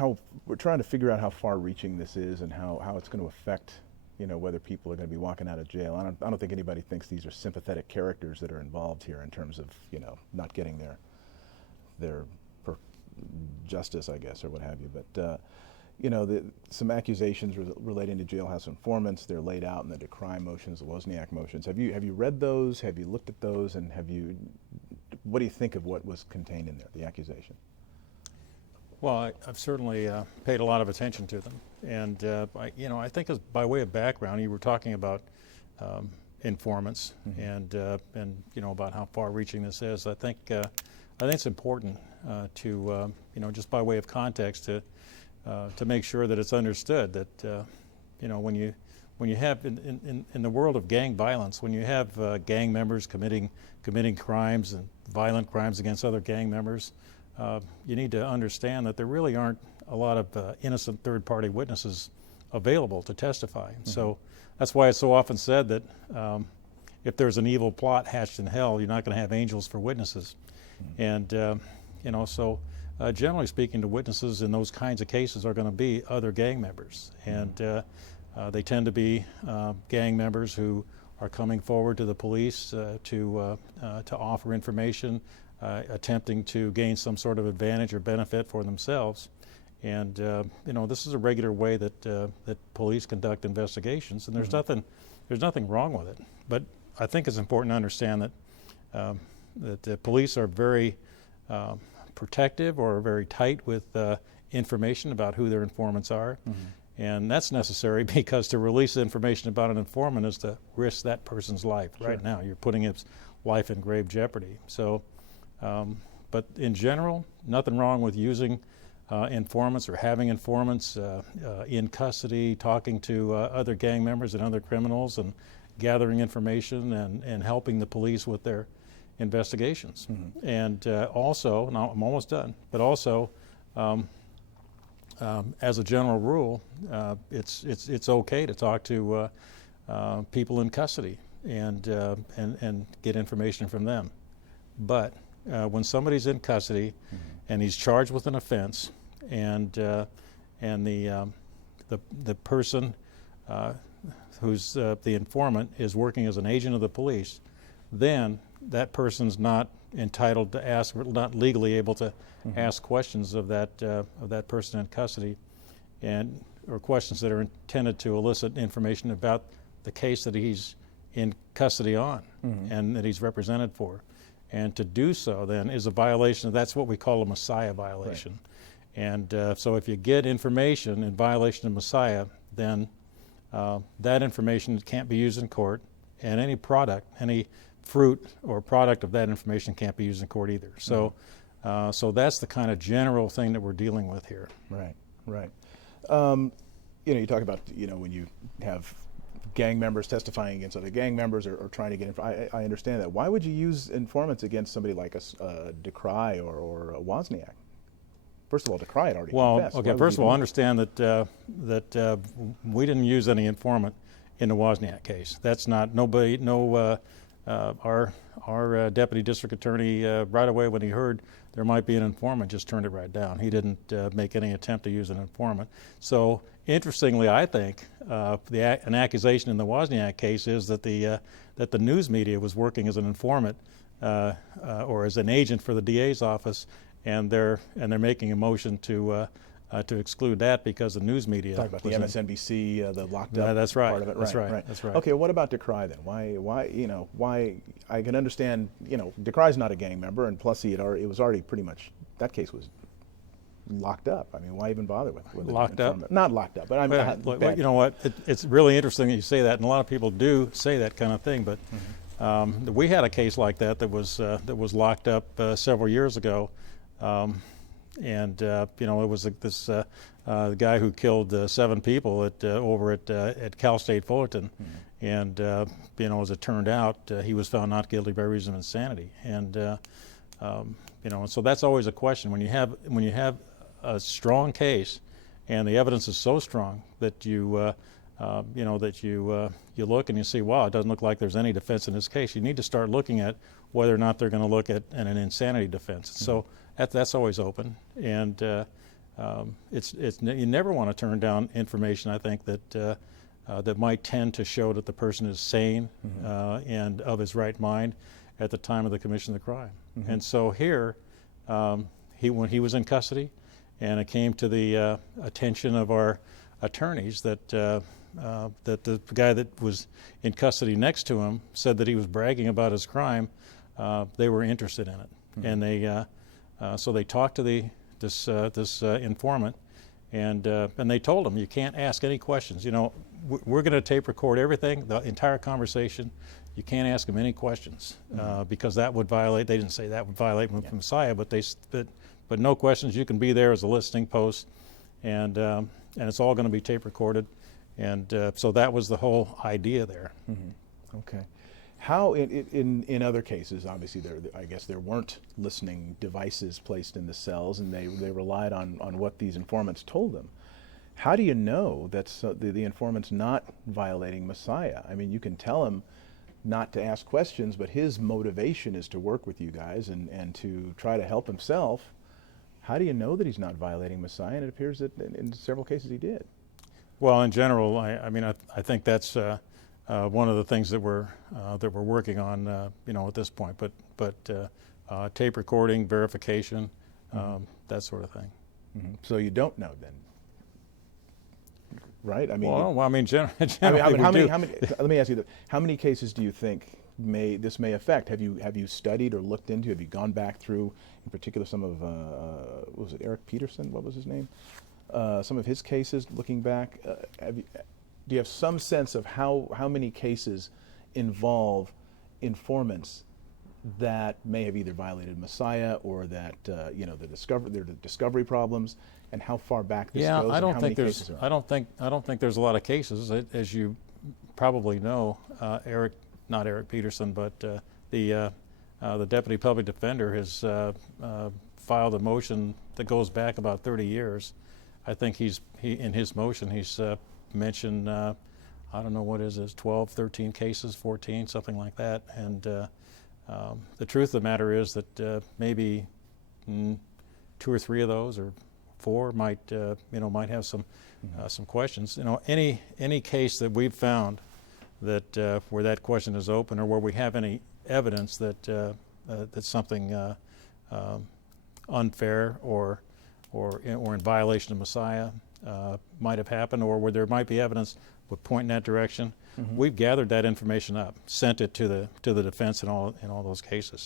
how we're trying to figure out how far-reaching this is and how it's going to affect, whether people are going to be walking out of jail. I don't think anybody thinks these are sympathetic characters that are involved here in terms of, not getting their justice, I guess, or what have you. But some accusations relating to jailhouse informants, they're laid out in the decry motions, the Wozniak motions. Have you read those? Have you looked at those? And what do you think of what was contained in there, the accusation? Well, I've certainly paid a lot of attention to them, and I think as by way of background, you were talking about informants, and about how far-reaching this is. I think it's important to just by way of context to make sure that it's understood that when you have in the world of gang violence, when you have gang members committing crimes and violent crimes against other gang members, you need to understand that there really aren't a lot of innocent third-party witnesses available to testify. So that's why it's so often said that if there's an evil plot hatched in hell, you're not going to have angels for witnesses. And so generally speaking, the witnesses in those kinds of cases are going to be other gang members, and they tend to be gang members who are coming forward to the police to offer information, attempting to gain some sort of advantage or benefit for themselves. And this is a regular way that police conduct investigations, and there's nothing wrong with it. But I think it's important to understand that the police are very protective or very tight with information about who their informants are. And that's necessary because to release information about an informant is to risk that person's life. Sure. Right now, you're putting his life in grave jeopardy. So, but in general, nothing wrong with using informants or having informants in custody, talking to other gang members and other criminals and gathering information and helping the police with their investigations. And also, now I'm almost done, but also as a general rule, it's okay to talk to people in custody and get information from them. But when somebody's in custody and he's charged with an offense, and the person who's the informant is working as an agent of the police, then that person's not entitled to ask, not legally able to ask questions of that person in custody, or questions that are intended to elicit information about the case that he's in custody on and that he's represented for. And to do so then is a violation. That's what we call a Messiah violation. Right. And so if you get information in violation of Messiah, then that information can't be used in court, and any fruit or product of that information can't be used in court either. So, so that's the kind of general thing that we're dealing with here. Right, right. You talk about when you have gang members testifying against other gang members or trying to get I understand that. Why would you use informants against somebody like a Decry or a Wozniak? First of all, Decry had already confessed. Okay. First of all, understand that we didn't use any informant in the Wozniak case. That's not our deputy district attorney right away when he heard there might be an informant just turned it right down. He didn't make any attempt to use an informant. So interestingly, I think an accusation in the Wozniak case is that the news media was working as an informant or as an agent for the DA's office, and they're making a motion to exclude that because the news media. Talk about the MSNBC, the locked up that's right. part of it. That's right. Right. That's right. Okay, what about Decry then? Why I can understand. Decry's not a gang member, and plus it was already pretty much, that case was locked up. I mean, why even bother with locked up? Not locked up, but I mean. Well, you know what? It's really interesting that you say that, and a lot of people do say that kind of thing. But we had a case like that was locked up several years ago. And it was this the guy who killed 7 people over at Cal State Fullerton, and as it turned out, he was found not guilty by reason of insanity. And so that's always a question when you have a strong case, and the evidence is so strong that you look and you see, wow, it doesn't look like there's any defense in this case. You need to start looking at whether or not they're going to look at an insanity defense. So that's always open, and you never want to turn down information, I think, that might tend to show that the person is sane and of his right mind at the time of the commission of the crime. And so here, when he was in custody, and it came to the attention of our attorneys that the guy that was in custody next to him said that he was bragging about his crime, they were interested in it, and so they talked to this informant, and they told him, you can't ask any questions. You know, we're going to tape record everything, the entire conversation. You can't ask him any questions because that would violate. They didn't say that would violate Messiah, but no questions. You can be there as a listening post, and it's all going to be tape recorded, and so that was the whole idea there. Okay. How in other cases, obviously I guess there weren't listening devices placed in the cells, and they relied on what these informants told them. How do you know that the informant's not violating Messiah? I mean, you can tell him not to ask questions, but his motivation is to work with you guys and to try to help himself. How do you know that he's not violating Messiah? And it appears that in several cases he did. Well, in general, I think that's one of the things that we're working on, at this point. But tape recording, verification, that sort of thing. So you don't know then, right? I mean, generally how many? Let me ask you: how many cases do you think this may affect? Have you studied or looked into? Have you gone back through, in particular, some of what was it, Eric Peterson? What was his name? Some of his cases. Looking back, do you have some sense of how many cases involve informants that may have either violated Messiah or that there are discovery problems, and how far back this goes? I don't think there's a lot of cases, as you probably know. Not Eric Peterson, but the deputy public defender has filed a motion that goes back about 30 years. I think in his motion he's mentioned, I don't know what is it, 12, 13 cases, 14, something like that. And the truth of the matter is that maybe 2 or 3 of those, or 4, might have some questions. Any case that we've found that where that question is open, or where we have any evidence that that's something unfair or in violation of Messiah might have happened, or where there might be evidence would point in that direction. We've gathered that information up, sent it to the defense in all those cases,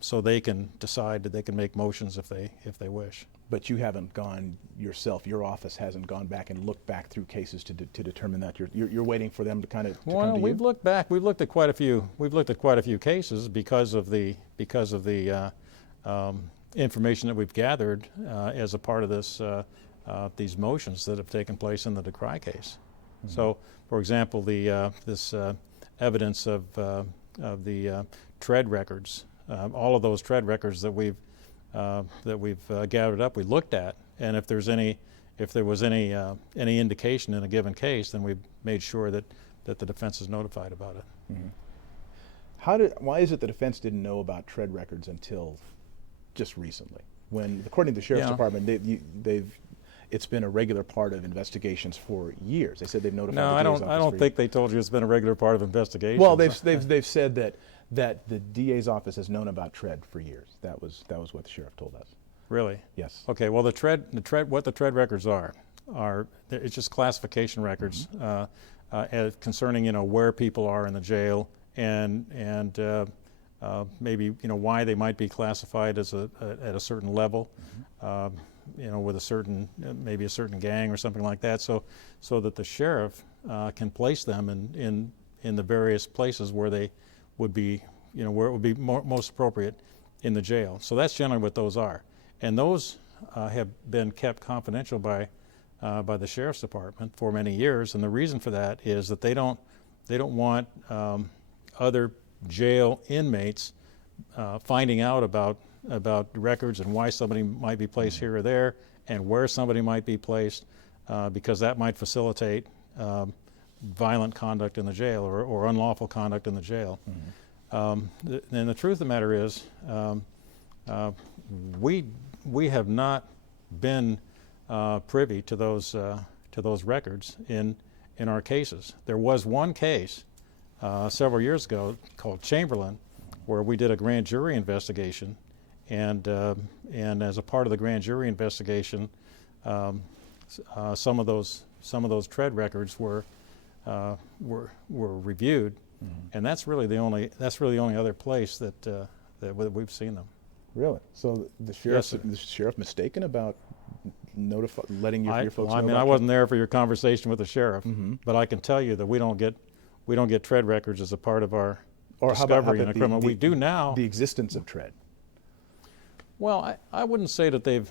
so they can decide that they can make motions if they wish. But you haven't gone yourself. Your office hasn't gone back and looked back through cases to determine that. You're waiting for them to kind of. Well, we've looked back. We've looked at quite a few. We've looked at quite a few cases because of the information that we've gathered as a part of this these motions that have taken place in the Decry case. So, for example, this evidence of the tread records, all of those tread records that we've gathered up, we looked at, and if there was any indication in a given case, then we made sure that the defense is notified about it. Why is it the defense didn't know about tread records until just recently? When, according to the Sheriff's Department, it's been a regular part of investigations for years. They said they've notified. No, the DA's I don't think they told you it's been a regular part of investigations. Well, they've said that the DA's office has known about tread for years. That was what the sheriff told us. Really? Yes. Okay. Well, what the tread records are it's just classification records concerning where people are in the jail and maybe why they might be classified as at a certain level. With a certain maybe a certain gang or something like that, so that the sheriff can place them in the various places where they would be, where it would be most appropriate in the jail. So that's generally what those are, and those have been kept confidential by the Sheriff's Department for many years. And the reason for that is that they don't want other jail inmates finding out about records and why somebody might be placed here or there and where somebody might be placed, because that might facilitate violent conduct in the jail or unlawful conduct in the jail. And the truth of the matter is, we have not been privy to those records in our cases. There was one case several years ago called Chamberlain, where we did a grand jury investigation, and as a part of the grand jury investigation, some of those tread records were reviewed, and that's really the only other place that we've seen them. Really? So the sheriff mistaken about letting your folks know? I mean, I wasn't there for your conversation with the sheriff, but I can tell you that we don't get tread records as a part of our discovery in a criminal. We do now. The existence of tread. Well, I wouldn't say that they've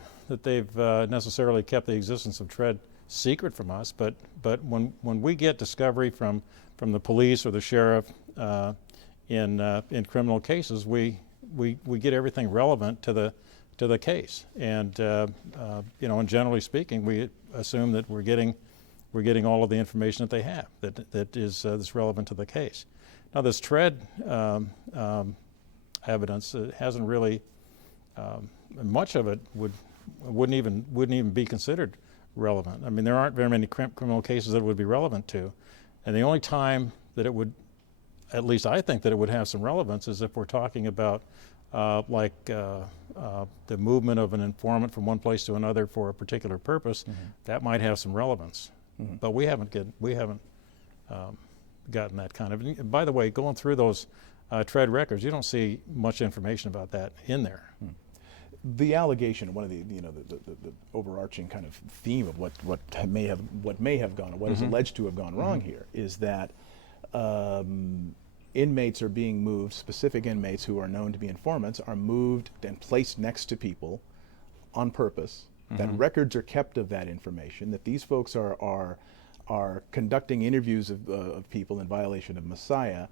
necessarily kept the existence of tread secret from us, but when we get discovery from the police or the sheriff in criminal cases, we get everything relevant to the case, and and generally speaking, we assume that we're getting all of the information that they have that is that's relevant to the case. Now, this tread evidence hasn't really much of it wouldn't even be considered relevant. I mean, there aren't very many criminal cases that it would be relevant to, and the only time that it would, at least I think that it would have some relevance, is if we're talking about the movement of an informant from one place to another for a particular purpose. That might have some relevance, but we haven't gotten that kind of. And by the way, going through those tread records, you don't see much information about that in there. The allegation, one of the overarching kind of theme of what may have gone, or what is alleged to have gone wrong here, is that inmates are being moved. Specific inmates who are known to be informants are moved and placed next to people on purpose. That records are kept of that information. That these folks are conducting interviews of people in violation of Messiah,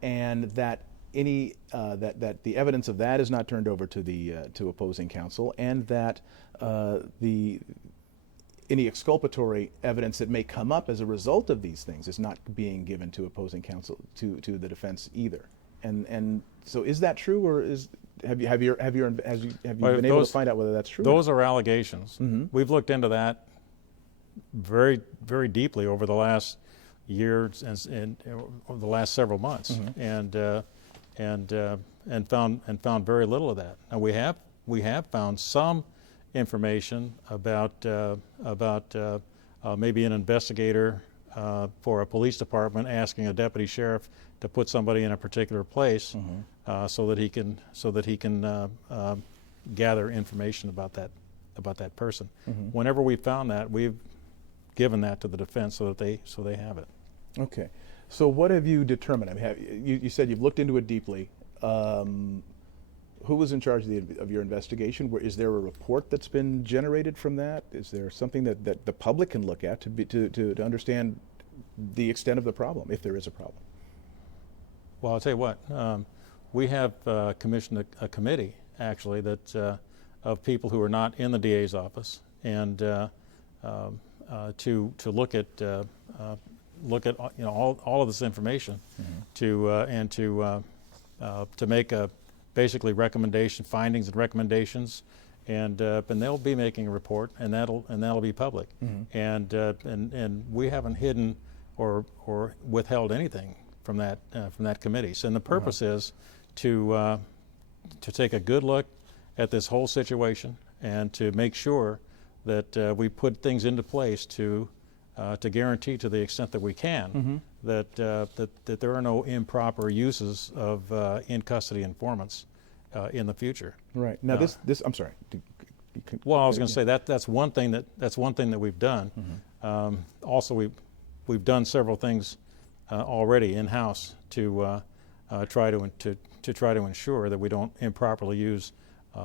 and that that the evidence of that is not turned over to opposing counsel, and that any exculpatory evidence that may come up as a result of these things is not being given to opposing counsel to the defense either. And so, is that true, or have you been able to find out whether that's true? Those are allegations. We've looked into that very, very deeply over the last year and over the last several months, and found very little of that. Now we have found some information about maybe an investigator for a police department asking a deputy sheriff to put somebody in a particular place so that he can gather information about that person. Whenever we found that, we've given that to the defense so they have it. Okay. So what have you determined? I mean, you said you've looked into it deeply. Who was in charge of your investigation? Is there a report that's been generated from that? Is there something that the public can look at to understand the extent of the problem, if there is a problem? Well, I'll tell you what. We have commissioned a committee, actually, that of people who are not in the DA's office, and to look at all of this information, to make basically findings and recommendations, and they'll be making a report, and that'll be public, and we haven't hidden or withheld anything from that committee. So, and the purpose is to take a good look at this whole situation and to make sure that we put things into place to guarantee, to the extent that we can, that there are no improper uses of in-custody informants in the future. Right. Now, this I'm sorry. Well, I was going to say that's one thing that we've done. Also, we've done several things already in-house to try to ensure that we don't improperly use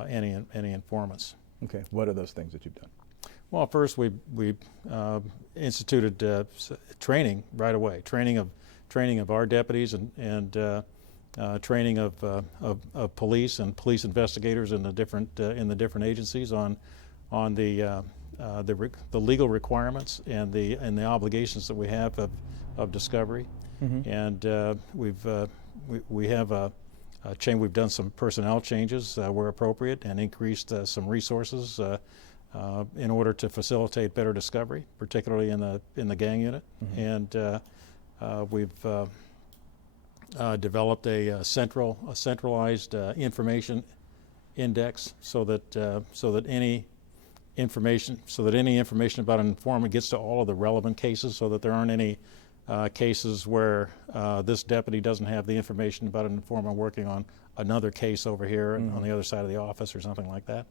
any informants. Okay. What are those things that you've done? Well, first we instituted training right away. Training of our deputies and training of police and police investigators in the different agencies on the legal requirements and the obligations that we have of discovery. And we have a change. We've done some personnel changes where appropriate and increased some resources in order to facilitate better discovery, particularly in the gang unit. And we've developed a centralized information index so that any information about an informant gets to all of the relevant cases, so that there aren't any cases where this deputy doesn't have the information about an informant working on another case over here on the other side of the office or something like that.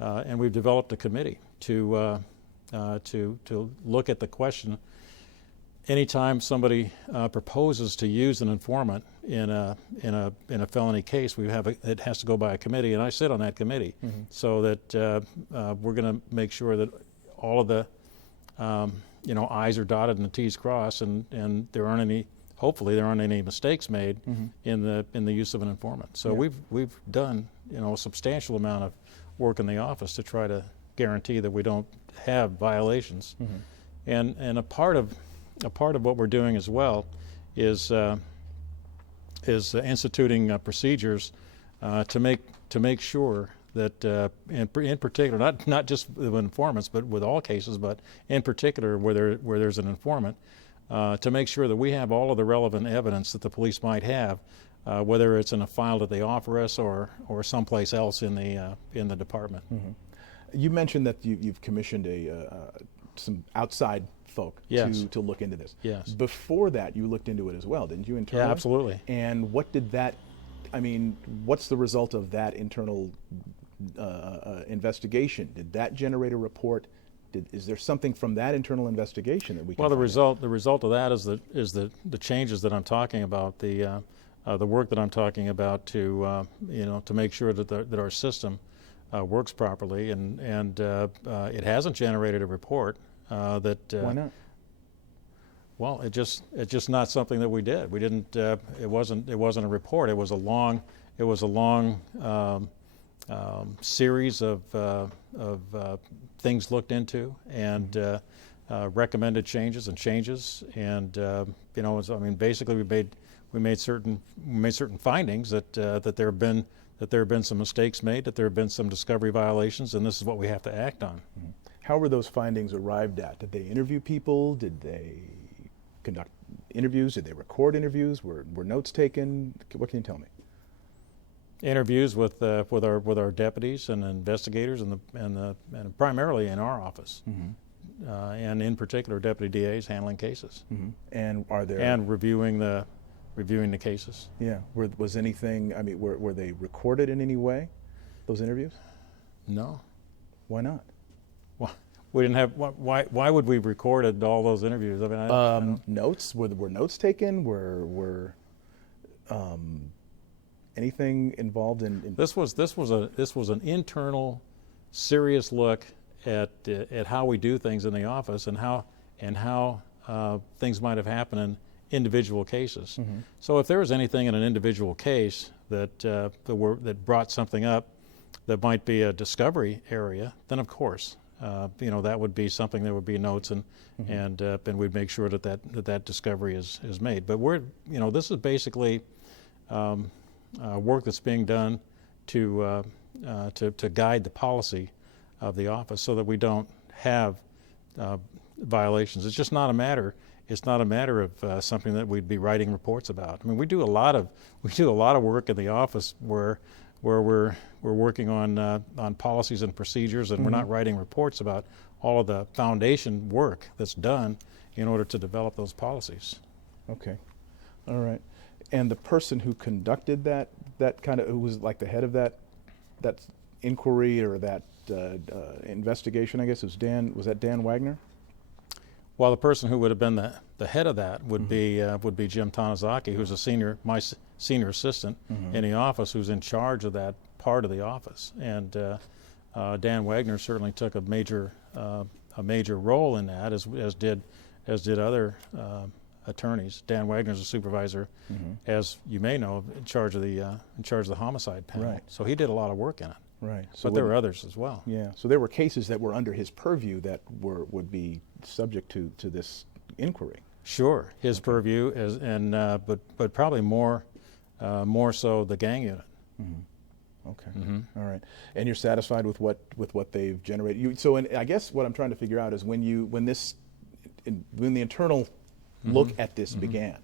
And we've developed a committee to look at the question. Anytime somebody proposes to use an informant in a felony case, it has to go by a committee, and I sit on that committee, so that we're going to make sure that all of the I's are dotted and the T's crossed, and hopefully there aren't any mistakes made in the use of an informant. So we've done a substantial amount of work in the office to try to guarantee that we don't have violations. And a part of what we're doing as well is instituting procedures to make sure that in particular, not just with informants, but with all cases, but in particular where there's an informant, to make sure that we have all of the relevant evidence that the police might have, whether it's in a file that they offer us or someplace else in the department. You mentioned that you've commissioned some outside folk to look into this. Yes. Before that, you looked into it as well, didn't you, internally? Yeah, absolutely. And what did that? What's the result of that internal investigation? Did that generate a report? Is there something from that internal investigation that we can? Well, the result of that is the changes that I'm talking about, the work that I'm talking about to make sure that our system works properly, and it hasn't generated a report that. Why not? Well, it's just not something that we did. We didn't. It wasn't a report. It was a long series of things looked into, and recommended changes, and basically we made certain findings that there have been some mistakes made, that there have been some discovery violations, and this is what we have to act on. How were those findings arrived at? Did they interview people? Did they conduct interviews? Did they record interviews? Were notes taken? What can you tell me? Interviews with our deputies and investigators, and primarily in our office, and in particular deputy DAs handling cases, and reviewing the cases. Yeah. Was anything? Were they recorded in any way? Those interviews? No. Why not? Well, we didn't have. Why would we recorded all those interviews? I don't notes. Were notes taken? Were anything involved in? This was an internal, serious look at how we do things in the office, and how things might have happened in individual cases. So if there was anything in an individual case that brought something up that might be a discovery area, then of course that would be something that would be notes, and we'd make sure that discovery is made. But this is basically work that's being done to guide the policy of the office, so that we don't have violations. It's just not a matter. It's not a matter of something that we'd be writing reports about. We do a lot of work in the office where we're working on policies and procedures, and we're not writing reports about all of the foundation work that's done in order to develop those policies. Okay, all right. And the person who conducted that kind of, who was like the head of that inquiry or that investigation, I guess, was that Dan Wagner? Well, the person who would have been the head of that would be Jim Tanizaki, who's my senior assistant in the office, who's in charge of that part of the office. And Dan Wagner certainly took a major role in that, as did other attorneys. Dan Wagner's a supervisor, as you may know, in charge of the homicide panel. Right. So he did a lot of work in it. Right. But there were others as well. Yeah. So there were cases that were under his purview that would be subject to this inquiry. Sure, his purview is, but probably more so the gang unit. Okay. Mhm. All right. And you're satisfied with what they've generated. So, I guess what I'm trying to figure out is when the internal look at this began,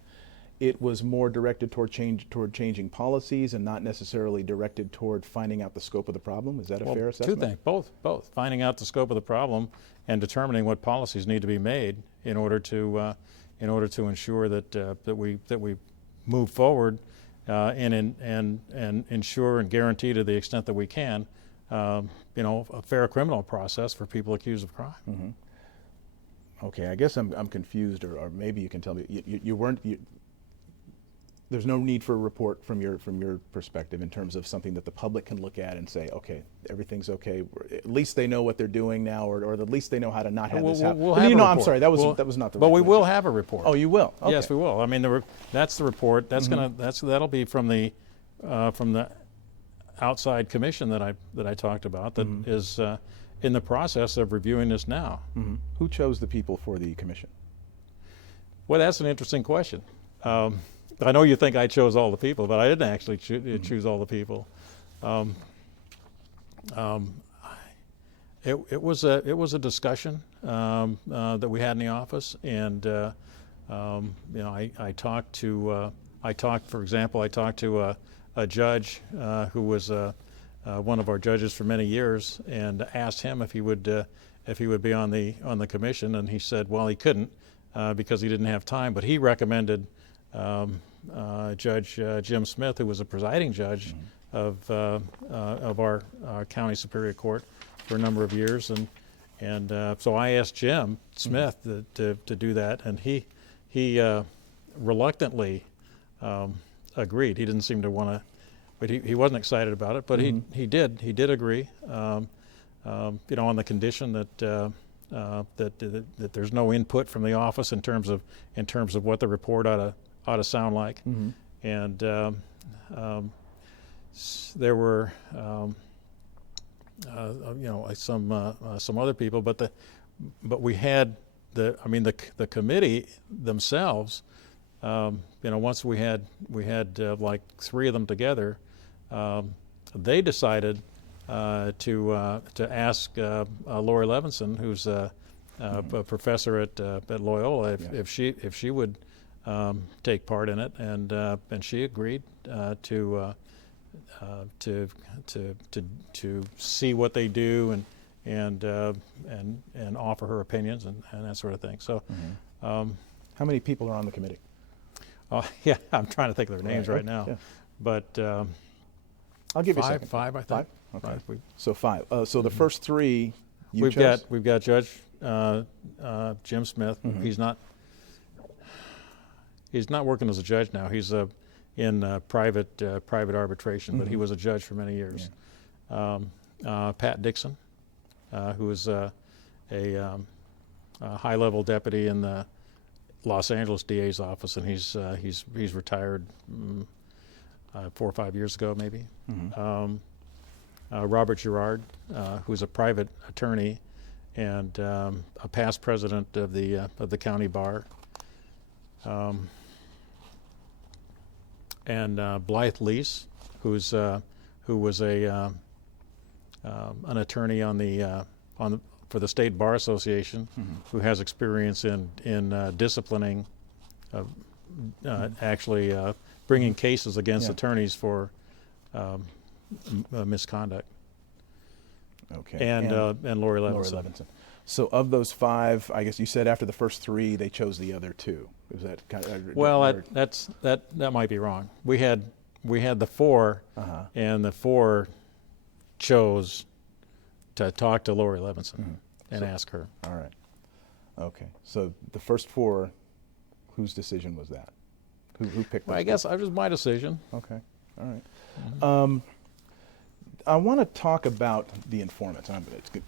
it was more directed toward changing policies and not necessarily directed toward finding out the scope of the problem. Is that a fair assessment? Two things, both. Finding out the scope of the problem and determining what policies need to be made in order to ensure that we move forward and ensure and guarantee to the extent that we can, a fair criminal process for people accused of crime. Mm-hmm. Okay, I guess I'm confused, or maybe you can tell me. There's no need for a report from your perspective in terms of something that the public can look at and say, okay, everything's okay. At least they know what they're doing now, or at least they know how to not have this happen. We'll have a report. I'm sorry, that was not the. But right we word. will have a report. Oh, you will. Okay. Yes, we will. I mean, that's the report. That's that'll be from the outside commission that I talked about that is in the process of reviewing this now. Mm-hmm. Who chose the people for the commission? Well, that's an interesting question. I know you think I chose all the people, but I didn't actually choose all the people. It was a discussion that we had in the office, and I talked to a judge who was one of our judges for many years, and asked him if he would be on the commission, and he said, well, he couldn't because he didn't have time, but he recommended Judge Jim Smith, who was a presiding judge of our county superior court for a number of years, and so I asked Jim Smith to do that, and he reluctantly agreed. He didn't seem to want to, but he wasn't excited about it. But he did agree, on the condition that there's no input from the office in terms of what the report ought to sound like, and there were some other people, but we had the committee themselves. Once we had like three of them together, they decided to ask Lori Levinson, who's a professor at Loyola, if she would take part in it, and she agreed to see what they do and offer her opinions and that sort of thing. So, how many people are on the committee? Yeah, I'm trying to think of their names right now, but I'll give you a second. Five, I think. Five? Okay. Five. So five. So the first three We've got Judge Jim Smith. He's not working as a judge now. He's in private arbitration, but he was a judge for many years. Yeah. Pat Dixon, who is a high-level deputy in the Los Angeles DA's office, and he's retired 4 or 5 years ago, maybe. Robert Girard, who's a private attorney and a past president of the county bar. And Blythe Lease, who was an attorney for the State Bar Association, who has experience in disciplining, actually bringing cases against attorneys for misconduct. Okay. And Lori Levinson. Lori Levinson. So of those five, I guess you said after the first three, they chose the other two. Is that kind of? Well, that might be wrong. We had the four, and the four chose to talk to Lori Levinson and ask her. All right. Okay. So the first four, whose decision was that? Who picked? Well, I guess it was my decision. Okay. All right. I want to talk about the informants.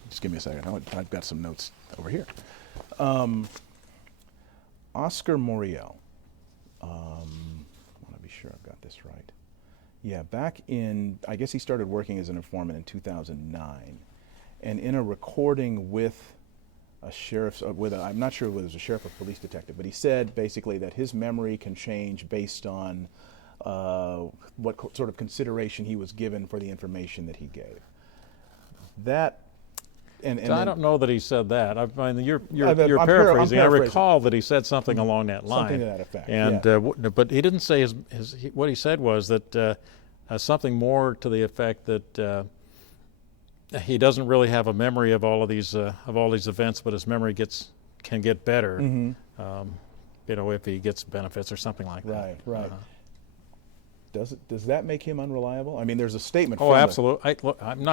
Just give me a second. I've got some notes over here. Oscar Moriel. I want to be sure I've got this right. Yeah, back in, I guess he started working as an informant in 2009. And in a recording with a sheriff's, I'm not sure whether it was a sheriff or police detective, but he said basically that his memory can change based on what sort of consideration he was given for the information that he gave. That, and So I don't know that he said that. I mean, you're I'm paraphrasing. I paraphrasing. recall that he said something along that line. Something to that effect. And yeah. but he didn't say what he said was that something more to the effect that he doesn't really have a memory of all these events, but his memory can get better. Mm-hmm. If he gets benefits or something like that. Right. Does that make him unreliable? I mean, there's a statement. Oh, absolutely. I'm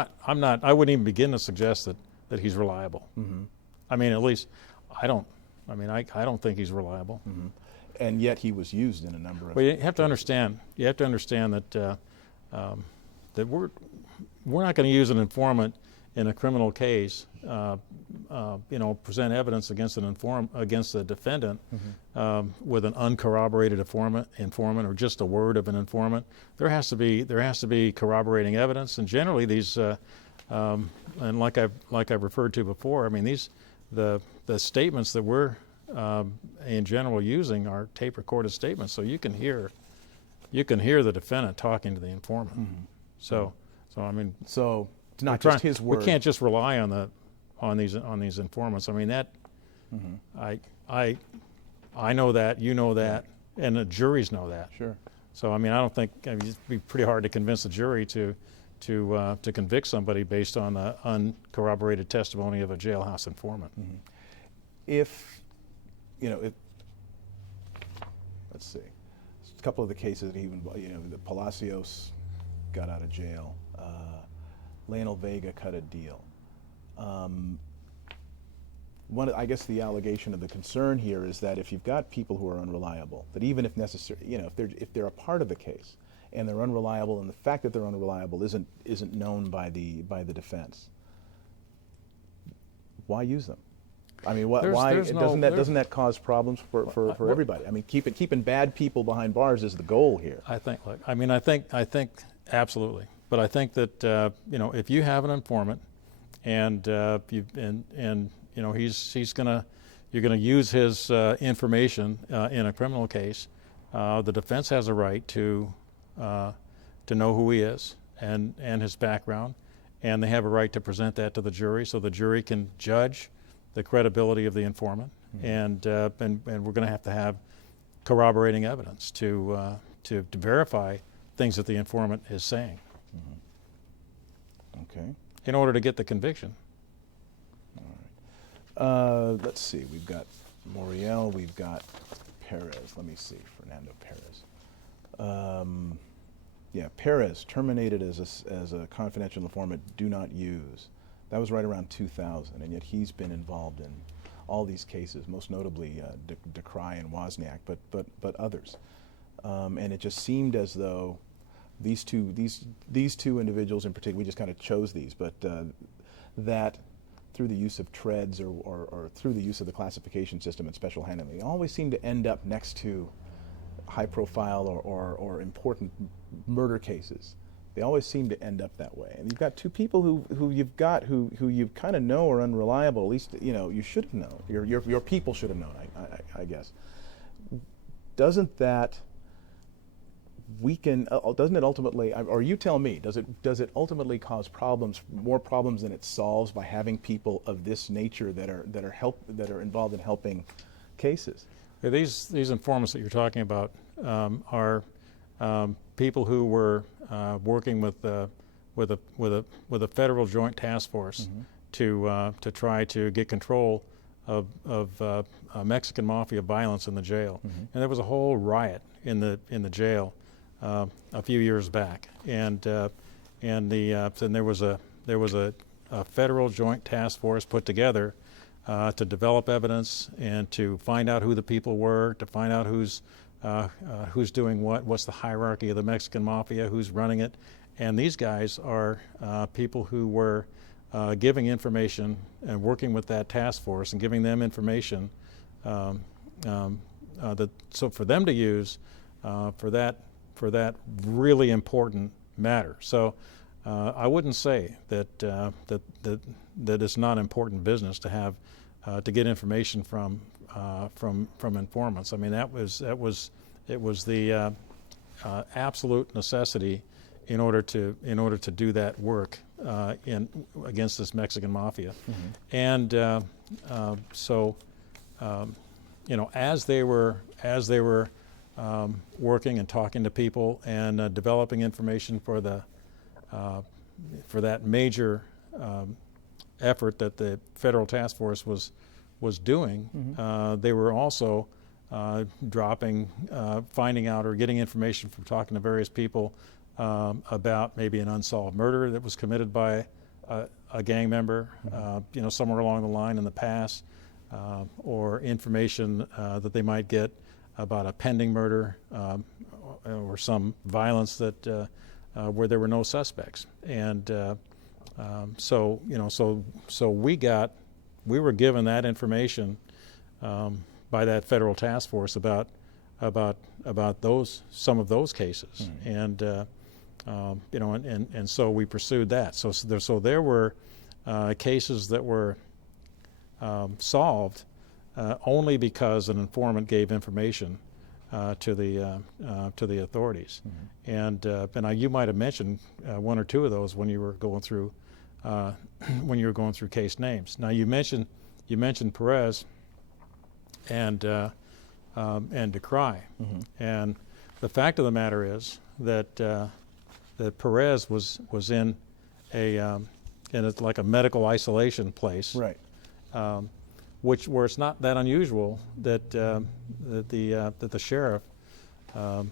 not. I wouldn't even begin to suggest that he's reliable. Mm-hmm. I mean, at least I don't. I mean, I don't think he's reliable. Mm-hmm. And yet he was used in a number of. Well, you have to understand. You have to understand that that we're not going to use an informant in a criminal case. Present evidence against a defendant mm-hmm. With an uncorroborated informant or just a word of an informant. There has to be corroborating evidence, and generally these and like I've referred to before. I mean, the statements that we're in general using are tape recorded statements, so you can hear the defendant talking to the informant. Mm-hmm. So I mean, so it's not just his word. We can't just rely on these informants. I mean that mm-hmm. I know that, you know that, and the juries know that. Sure. So I mean, I don't think it'd be pretty hard to convince the jury to convict somebody based on the uncorroborated testimony of a jailhouse informant. Mm-hmm. If let's see, a couple of the cases that the Palacios got out of jail, Leonel Vega cut a deal. I guess the allegation of the concern here is that if you've got people who are unreliable, that even if necessary, if they're a part of the case and they're unreliable, and the fact that they're unreliable isn't known by the defense, why use them? I mean, doesn't that cause problems for everybody? I mean, keeping bad people behind bars is the goal here. I think absolutely, but I think that if you have an informant and you're gonna use his information in a criminal case, the defense has a right to know who he is and his background, and they have a right to present that to the jury, so the jury can judge the credibility of the informant, mm-hmm. and we're going to have corroborating evidence to verify things that the informant is saying. Mm-hmm. Okay. In order to get the conviction. All right. Let's see. We've got Moriel. We've got Perez. Let me see. Fernando Perez. Perez terminated as a confidential informant. Do not use. That was right around 2000, and yet he's been involved in all these cases, most notably DeCry and Wozniak, but others. And it just seemed as though these two individuals in particular, we just kind of chose these, but that through the use of treads or through the use of the classification system and special handling, they always seem to end up next to high-profile or important murder cases. They always seem to end up that way. And you've got two people who you kind of know are unreliable. At least you should have known. Your people should have known. I guess. Doesn't that weaken? Doesn't it ultimately? Or you tell me. Does it ultimately cause more problems than it solves by having people of this nature that are involved in helping cases? Yeah, these informants that you're talking about are people who were working with a federal joint task force mm-hmm. to try to get control of Mexican mafia violence in the jail, mm-hmm. and there was a whole riot in the jail a few years back, and there was a federal joint task force put together to develop evidence and to find out who the people were, to find out who's doing what's the hierarchy of the Mexican mafia, who's running it. And these guys are people who were giving information and working with that task force and giving them information so for them to use for that really important matter. So I wouldn't say that it's not important business to have to get information from informants. I mean, it was the absolute necessity in order to do that work against this Mexican mafia. And so as they were working and talking to people and developing information for that major effort that the federal task force was doing, they were also finding out or getting information from talking to various people about maybe an unsolved murder that was committed by a gang member, somewhere along the line in the past, or information that they might get about a pending murder or some violence that where there were no suspects. And so we were given that information by that federal task force about some of those cases, and so we pursued that. So there were cases that were solved only because an informant gave information to the authorities. And you might have mentioned one or two of those when you were going through case names. Now you mentioned Perez and DeCry, and the fact of the matter is that Perez was in like a medical isolation place, Right. Where it's not that unusual that the sheriff, I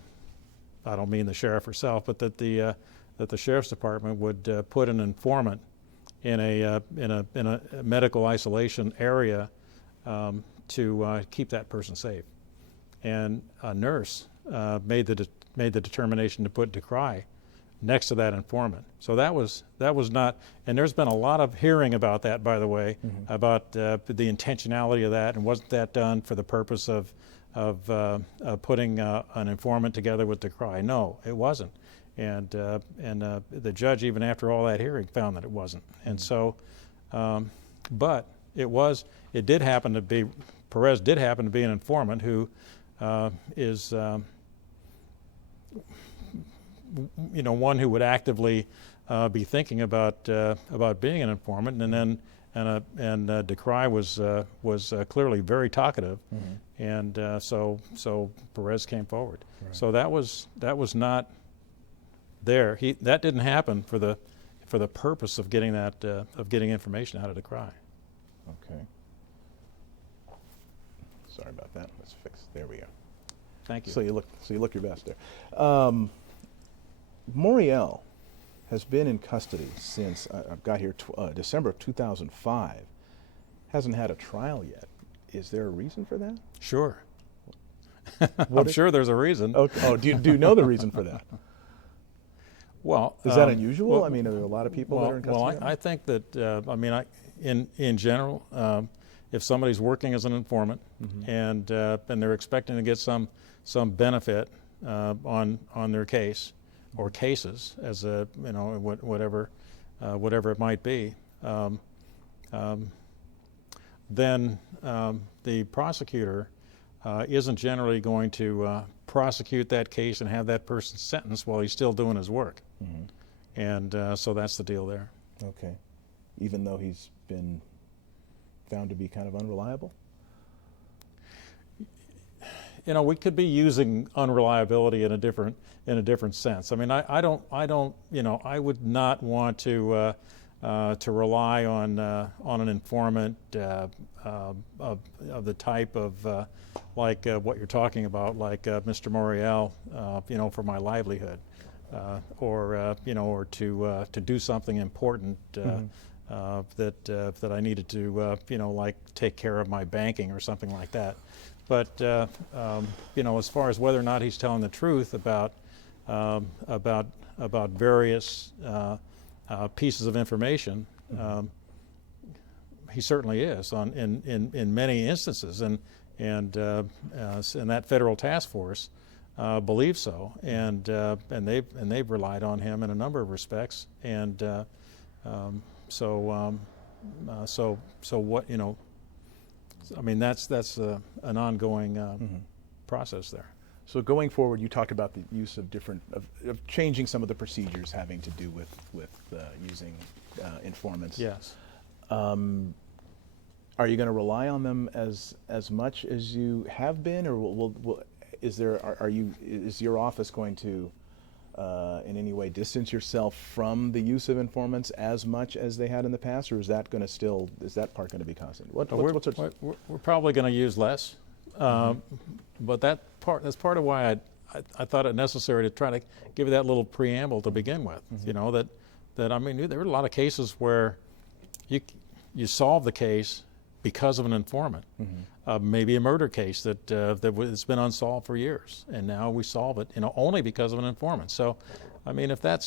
don't mean the sheriff herself, but that the sheriff's department would put an informant in a medical isolation area to keep that person safe. And a nurse made the determination to put DeCry next to that informant. So that was not, and there's been a lot of hearing about that, by the way, about the intentionality of that, and wasn't that done for the purpose of putting an informant together with DeCry? No, it wasn't. And the judge, even after all that hearing, found that it wasn't. And so, but Perez did happen to be an informant who is one who would actively be thinking about being an informant, and DeCry was clearly very talkative, and so Perez came forward. Right. So that was not there. That didn't happen for the purpose of getting information out of DeCry. Okay. Sorry about that. Let's fix. There we go. Thank you. So you look your best there. Moriel has been in custody since I've got here December of 2005. Hasn't had a trial yet. Is there a reason for that? Sure. I'm sure there's a reason. Okay. Oh, do you know the reason for that? Well, is that unusual? Well, I mean, are there a lot of people that are in custody? Well, I think that in general, if somebody's working as an informant and they're expecting to get some benefit on their case or cases, as whatever it might be, then the prosecutor isn't generally going to prosecute that case and have that person sentenced while he's still doing his work. And so that's the deal there. Okay. Even though he's been found to be kind of unreliable? We could be using unreliability in a different sense. I mean, I would not want to rely on an informant of the type of like what you're talking about, like Mr. Moriel, for my livelihood, or to do something important that I needed to like take care of my banking or something like that. But as far as whether or not he's telling the truth about various pieces of information, he certainly is in many instances, and that federal task force believes so, and they've relied on him in a number of respects, and so what I mean, that's an ongoing process there. So going forward, you talked about the use of of changing some of the procedures having to do with using informants. Yes. Are you going to rely on them as much as you have been, or is your office going to in any way distance yourself from the use of informants as much as they had in the past, or is that part going to be constant? We're probably going to use less, but that's part of why I thought it necessary to try to give you that little preamble to begin with. You know, that I mean, there were a lot of cases where you solve the case because of an informant. Maybe a murder case that's been unsolved for years, and now we solve it, only because of an informant. So, I mean, if that,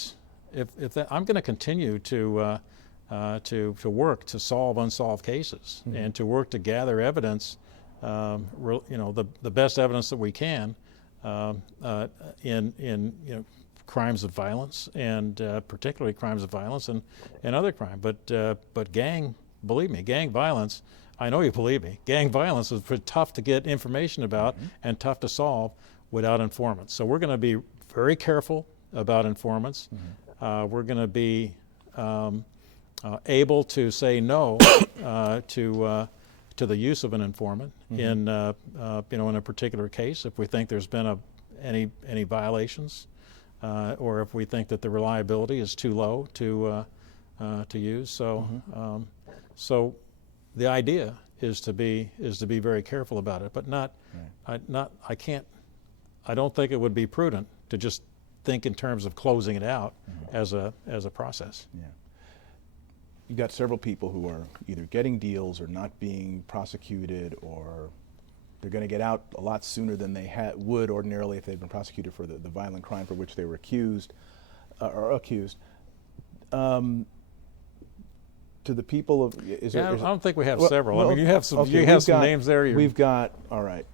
I'm going to continue to work to solve unsolved cases and to work to gather evidence, the best evidence that we can in crimes of violence, and particularly crimes of violence and other crime. But believe me, gang violence, I know you believe me, gang violence is pretty tough to get information about and tough to solve without informants. So we're going to be very careful about informants. We're going to be able to say no to the use of an informant in a particular case if we think there's been any violations, or if we think that the reliability is too low to use. So the idea is to be very careful about it, but I don't think it would be prudent to just think in terms of closing it out as a process. Yeah. You've got several people who are either getting deals or not being prosecuted, or they're going to get out a lot sooner than they would ordinarily if they'd been prosecuted for the violent crime for which they were accused. To the people of, I don't think we have several. I mean, you have some names there. We've got, all right,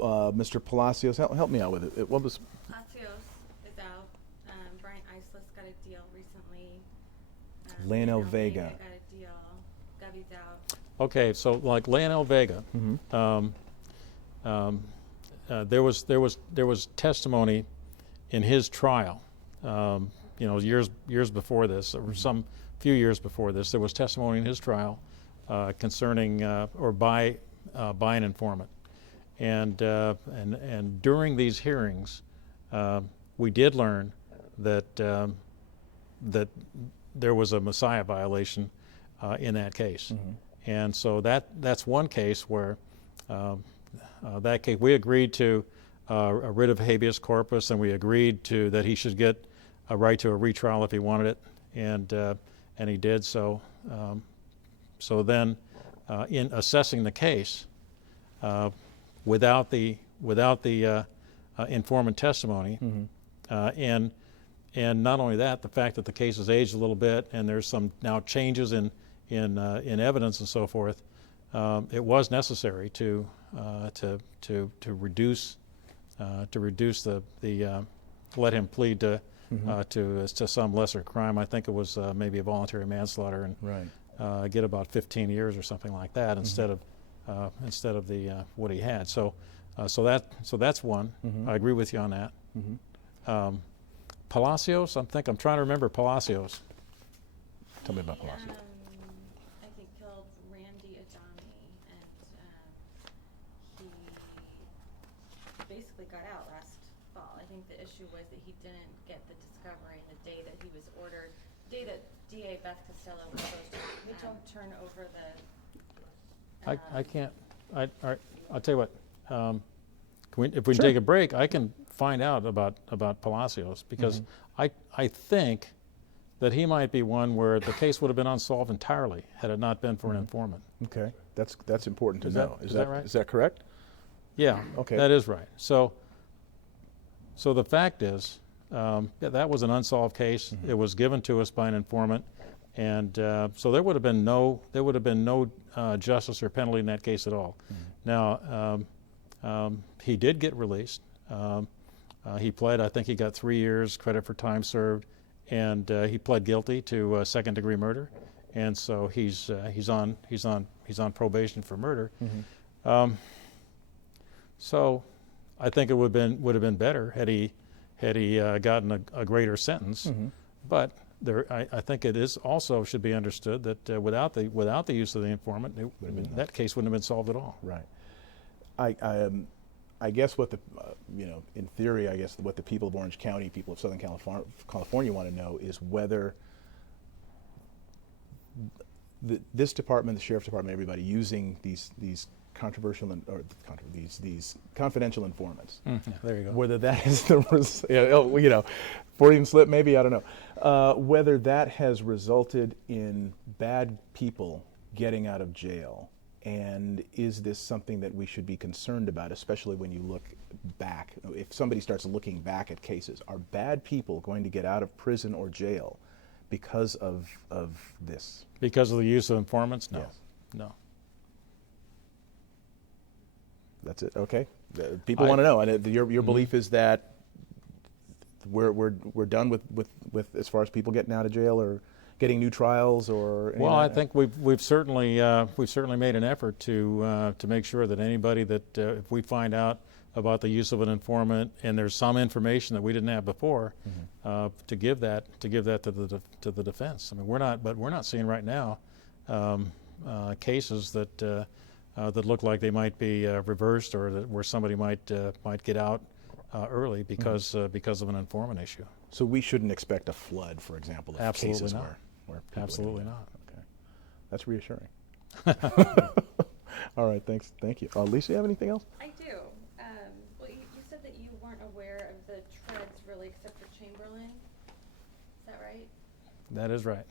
Mr. Palacios. Help me out with it. What was? Palacios is out. Brian Iceless got a deal recently. Leonel Vega got a deal. Gubby's out. Okay, so like Leonel Vega, there was testimony in his trial. Years before this, or some few years before this, there was testimony in his trial concerning or by an informant, and during these hearings, we did learn that there was a Messiah violation in that case, and so that's one case where that case we agreed to a writ of habeas corpus, and we agreed to that he should get a right to a retrial if he wanted it, and he did so. So then, in assessing the case, without the informant testimony, and not only that, the fact that the case has aged a little bit and there's some now changes in evidence and so forth, it was necessary to reduce let him plead to some lesser crime. I think it was maybe a voluntary manslaughter, and get about 15 years or something like that instead of the what he had. So that's one. I agree with you on that. Palacios, I'm trying to remember Palacios. Tell me about Palacios. I think killed Randy Adami, and he basically got out last fall. I think the issue was that he didn't get the discovery the day that he was ordered, the day that DA Beth Costello was supposed to turn over the. I can't. All right, I'll tell you what. If we take a break, I can find out about Palacios, because I think that he might be one where the case would have been unsolved entirely had it not been for an informant. Okay, that's important to know. Is that right? Is that correct? Yeah. Okay. That is right. So the fact is, that was an unsolved case. It was given to us by an informant, and so there would have been no justice or penalty in that case at all. Now, he did get released. He pled. I think he got 3 years credit for time served, and he pled guilty to second-degree murder, and so he's on probation for murder. So I think it would have been better had he gotten a greater sentence. Mm-hmm. But I think it is also should be understood that without the use of the informant, that case wouldn't have been solved at all. Right. I guess what the in theory, I guess what the people of Orange County, people of Southern California want to know is whether this department, the sheriff's department, everybody using these controversial these confidential informants. Yeah, there you go. Whether that is the Freudian slip, maybe, I don't know. Whether that has resulted in bad people getting out of jail, and is this something that we should be concerned about, especially when you look back? If somebody starts looking back at cases, are bad people going to get out of prison or jail because of this? Because of the use of informants? No. Yes. No. That's it. Okay. People want to know, and your belief is that we're done with as far as people getting out of jail or getting new trials or. Well, I think we've certainly made an effort to make sure that anybody that if we find out about the use of an informant and there's some information that we didn't have before, to give that to the defense. I mean, we're not seeing right now cases that look like they might be reversed, or where somebody might get out early because of an informant issue. So we shouldn't expect a flood, for example, of Absolutely cases not. where people Absolutely are not. Okay, that's reassuring. All right, thank you. Lisa, you have anything else? I do. Well, you said that you weren't aware of the treads really except for Chamberlain. Is that right? That is right.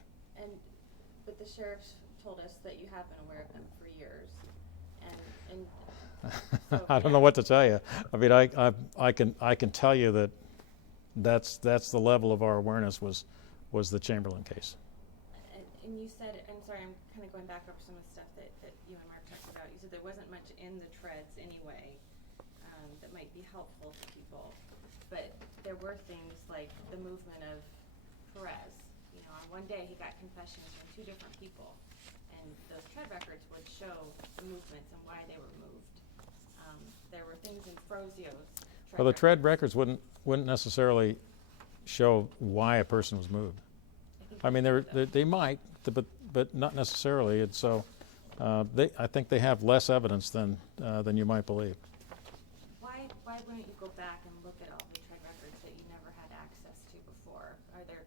But the sheriff's told us that you have been aware of them for years. And so, I don't know what to tell you. I mean, I can tell you that that's the level of our awareness was the Chamberlain case. And you said, I'm sorry, I'm kind of going back over some of the stuff that you and Mark talked about. You said there wasn't much in the treads anyway that might be helpful to people, but there were things like the movement of Perez. On one day he got confessions from 2 different people, and those tread records would show the movements and why they were moved. There were things in Frozio's tread Well, the tread records wouldn't necessarily show why a person was moved. I mean, they might, but not necessarily. And so, I think they have less evidence than you might believe. Why wouldn't you go back and look at all the tread records that you never had access to before? Are there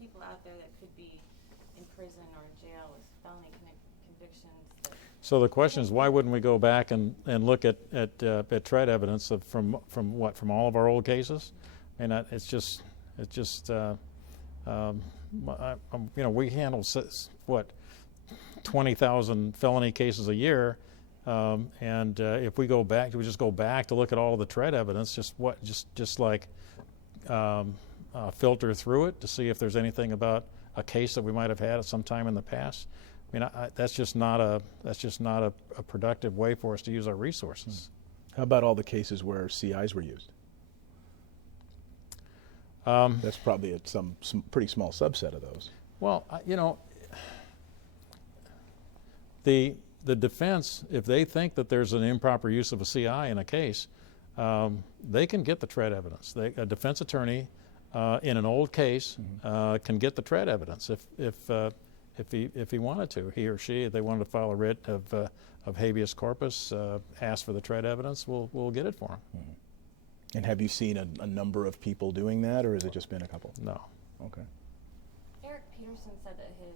people out there that could be in prison or jail with felony convictions? So the question is, why wouldn't we go back and look at tread evidence from all of our old cases? I mean, we handle 20,000 felony cases a year, and if we just go back to look at all of the tread evidence, just filter through it to see if there's anything about a case that we might have had at some time in the past. I mean, that's just not a productive way for us to use our resources. How about all the cases where CIs were used? That's probably some pretty small subset of those. Well, the defense, if they think that there's an improper use of a CI in a case, they can get the tread evidence. A defense attorney in an old case can get the tread evidence if he wanted to. He or she, if they wanted to file a writ of habeas corpus, ask for the tread evidence, we'll get it for them. Mm-hmm. And have you seen a number of people doing that, or has it just been a couple? No. Okay. Eric Peterson said that his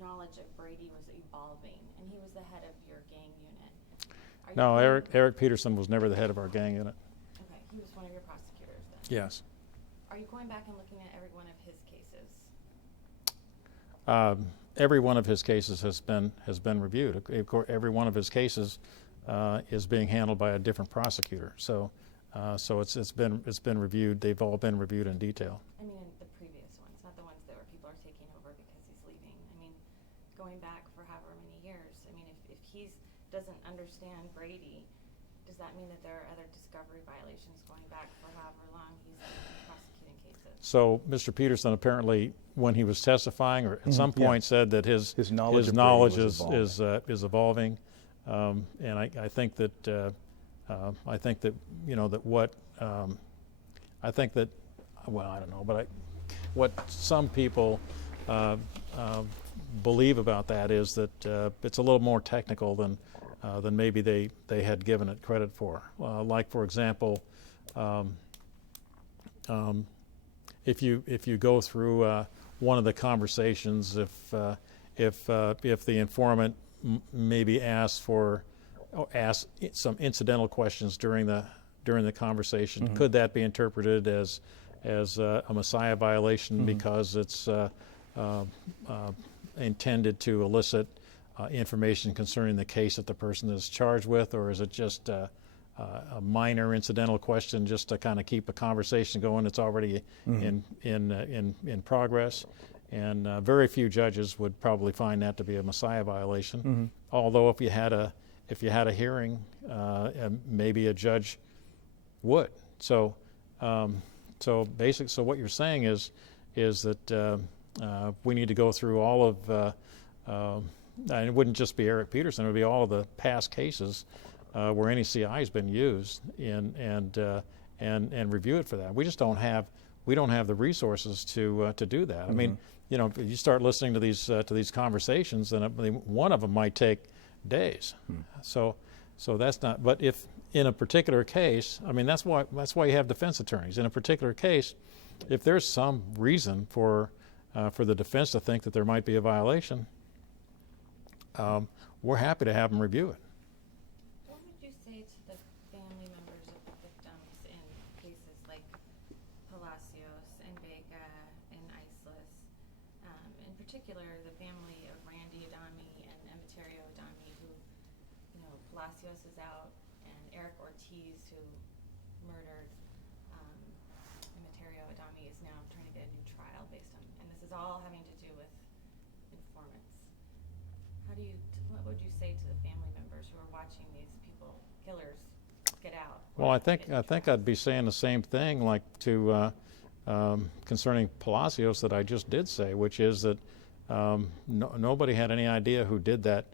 knowledge of Brady was evolving, and he was the head of your gang unit. No, Eric Peterson was never the head of our gang unit. Okay, he was one of your prosecutors then. Yes. Are you going back and looking at every one of his cases? Every one of his cases has been reviewed. Of course, every one of his cases is being handled by a different prosecutor. So it's been reviewed. They've all been reviewed in detail. I mean, the previous ones, not the ones that people are taking over because he's leaving. I mean, going back for however many years. I mean, if he doesn't understand Brady, does that mean that there are other discovery violations going back for however long he's been prosecuting cases? So Mr. Peterson apparently, when he was testifying, or at some point said that his knowledge is evolving, and I think that I think that I think that, well, I don't know, but what some people believe about that is that it's a little more technical than maybe they had given it credit for. Like, for example, if you go through one of the conversations, if the informant maybe asks some incidental questions during the conversation, could that be interpreted as a Messiah violation because it's intended to elicit information concerning the case that the person is charged with, or is it just a minor incidental question just to kind of keep a conversation going that's already in progress? And very few judges would probably find that to be a Messiah violation. Although if you had a hearing, maybe a judge would. So what you're saying is that we need to go through all of, and it wouldn't just be Eric Peterson; it would be all of the past cases where any CI has been used, and review it for that. We just don't have the resources to do that. I mean, you start listening to these conversations, and one of them might take days. So that's not. But if in a particular case, I mean, that's why you have defense attorneys. In a particular case, if there's some reason for the defense to think that there might be a violation, we're happy to have them review it. What would you say to the family members of the victims in cases like Palacios and Vega and Iceless? In particular, the family of Randy Adami and Emeterio Adami, who, Palacios is out, and Eric Ortiz, who murdered Emeterio Adami, is now trying to get a new trial based on, and this is all having to do with informants. What would you say to the family members who are watching these killers get out? Well, I think I'd be saying the same thing, like to concerning Palacios that I just did say, which is that nobody had any idea who did that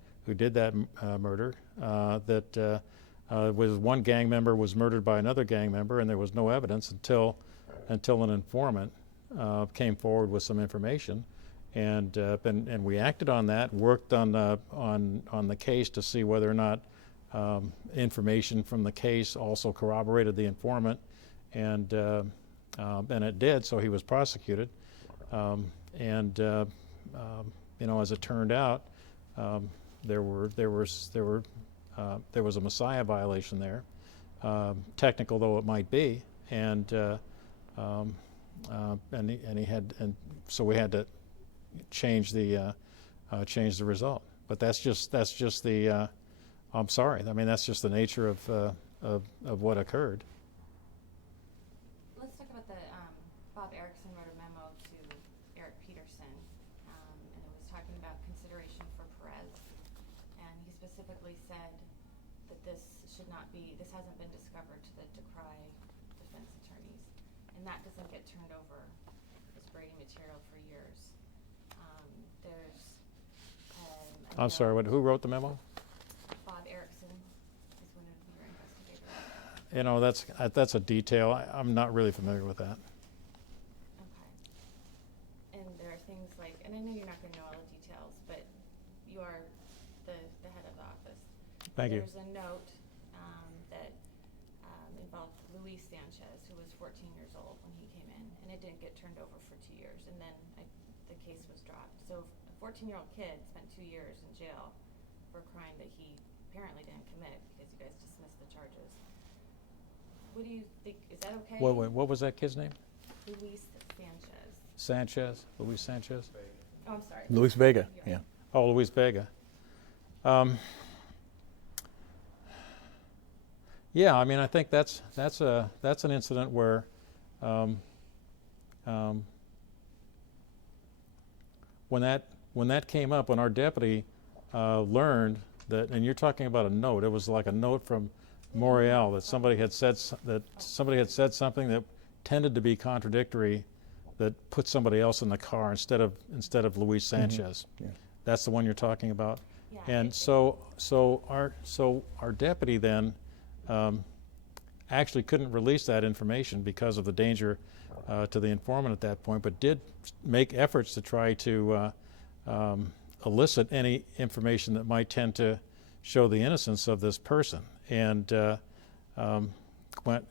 murder. That was one gang member was murdered by another gang member, and there was no evidence until an informant came forward with some information. And we acted on that, worked on the case to see whether or not information from the case also corroborated the informant, and it did. So he was prosecuted, as it turned out, there was a Messiah violation there, technical though it might be, so we had to change the result. But that's just the I'm sorry. I mean, that's just the nature of what occurred. Let's talk about the Bob Erickson wrote a memo to Eric Peterson, and it was talking about consideration for Perez, and he specifically said that this hasn't been discovered to the Decry defense attorneys, and that doesn't get turned over as Brady material for years. I'm sorry, who wrote the memo? Bob Erickson is one of your investigators. That's a detail. I'm not really familiar with that. Okay. And there are things like, and I know you're not going to know all the details, but you are the head of the office. Thank you. There's a note that involved Luis Sanchez, who was 14 years old when he came in, and it didn't get turned over for 2 years, and then the case was dropped. So a 14-year-old kid spent 2 years in jail for a crime that he apparently didn't commit because you guys dismissed the charges. What do you think? Is that okay? What was that kid's name? Luis Sanchez. Luis Sanchez? Oh, I'm sorry. Luis Vega, yeah. Oh, Luis Vega. Yeah, I mean, I think that's an incident where when that came up, when our deputy learned that, and you're talking about a note, it was like a note from Morial that somebody had said something that tended to be contradictory, that put somebody else in the car instead of Luis Sanchez. Yeah. That's the one you're talking about. Yeah, And so our deputy then actually couldn't release that information because of the danger to the informant at that point, but did make efforts to try to elicit any information that might tend to show the innocence of this person, and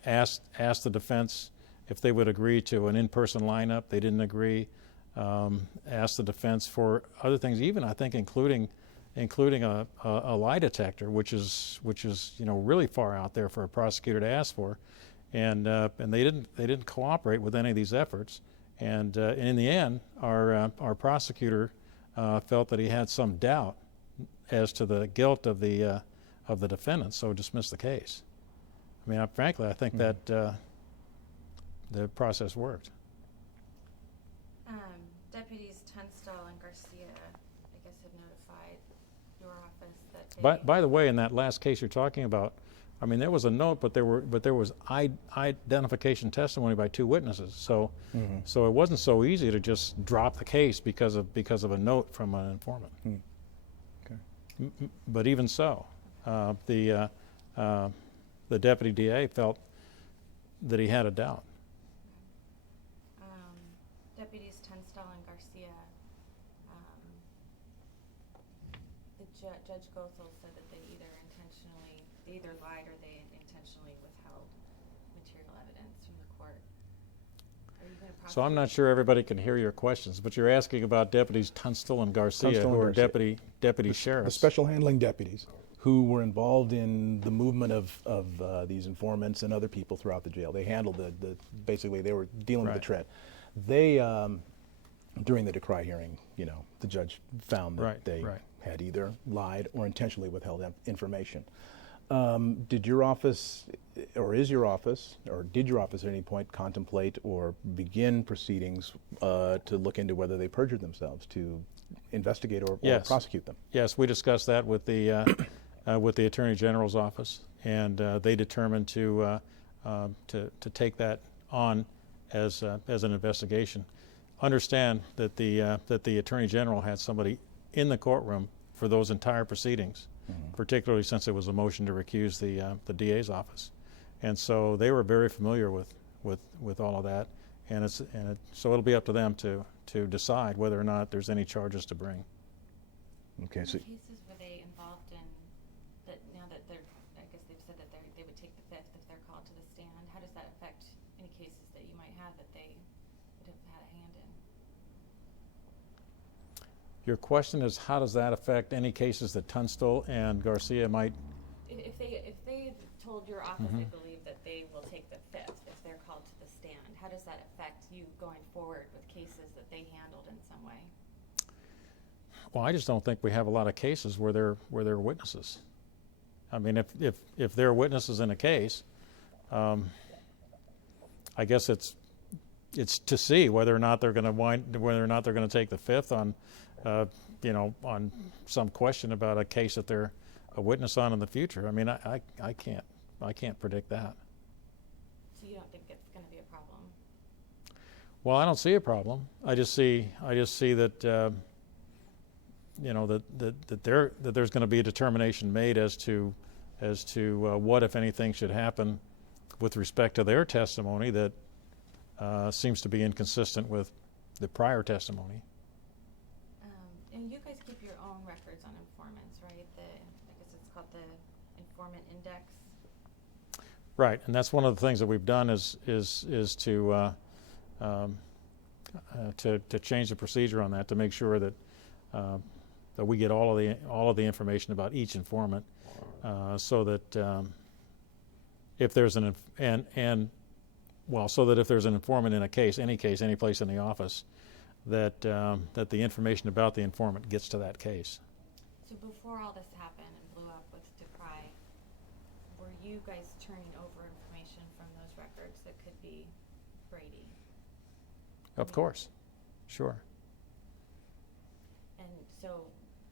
asked the defense if they would agree to an in-person lineup. They didn't agree. Asked the defense for other things, even I think including a lie detector, which is really far out there for a prosecutor to ask for, and they didn't cooperate with any of these efforts, and in the end, our prosecutor felt that he had some doubt as to the guilt of the defendant, so dismissed the case. I mean, frankly, I think that the process worked. Deputies Tunstall and Garcia, I guess, have notified your office that they... By the way, in that last case you're talking about, I mean, there was a note, but there was identification testimony by two witnesses. So so it wasn't so easy to just drop the case because of a note from an informant. Okay. But even so, the deputy DA felt that he had a doubt. Deputies Tunstall and Garcia, Judge Goethel said that they either lied or they intentionally withheld material evidence from the court. Are you going to So I'm not sure everybody can hear your questions, but you're asking about deputies Tunstall and Garcia, Tunstall and who are Garcia. deputy sheriffs. The special handling deputies who were involved in the movement of these informants and other people throughout the jail. They handled basically they were dealing with the threat. They, during the decry hearing, the judge found that they had either lied or intentionally withheld information. Did your office, or did your office at any point contemplate or begin proceedings to look into whether they perjured themselves, to investigate or prosecute them? Yes, we discussed that with the Attorney General's office, and they determined to take that on as an investigation. Understand that the Attorney General had somebody in the courtroom for those entire proceedings, particularly since it was a motion to recuse the DA's office, and so they were very familiar with all of that, so it'll be up to them to decide whether or not there's any charges to bring. Okay, so cases were they involved in that? Now that I guess they've said that they would take the fifth if they're called to the stand. How does that affect any cases that you might have that they would have had a hand in? Your question is, how does that affect any cases that Tunstall and Garcia might? If they told your office, I believe, that they will take the fifth if they're called to the stand, how does that affect you going forward with cases that they handled in some way? Well, I just don't think we have a lot of cases where they're witnesses. I mean, if they're witnesses in a case, I guess it's to see whether or not they're going to take the fifth on, on some question about a case that they're a witness on in the future. I mean, I can't predict that. So you don't think it's going to be a problem? Well, I don't see a problem. I just see that. That there's going to be a determination made as to what, if anything, should happen with respect to their testimony that seems to be inconsistent with the prior testimony. And you guys keep your own records on informants, right? I guess it's called the informant index. Right, and that's one of the things that we've done is to change the procedure on that, to make sure that we get all of the information about each informant, so that if there's an informant in any place in the office, that the information about the informant gets to that case. So before all this happened and blew up with Decry, were you guys turning over information from those records that could be Brady? Of course, sure. And so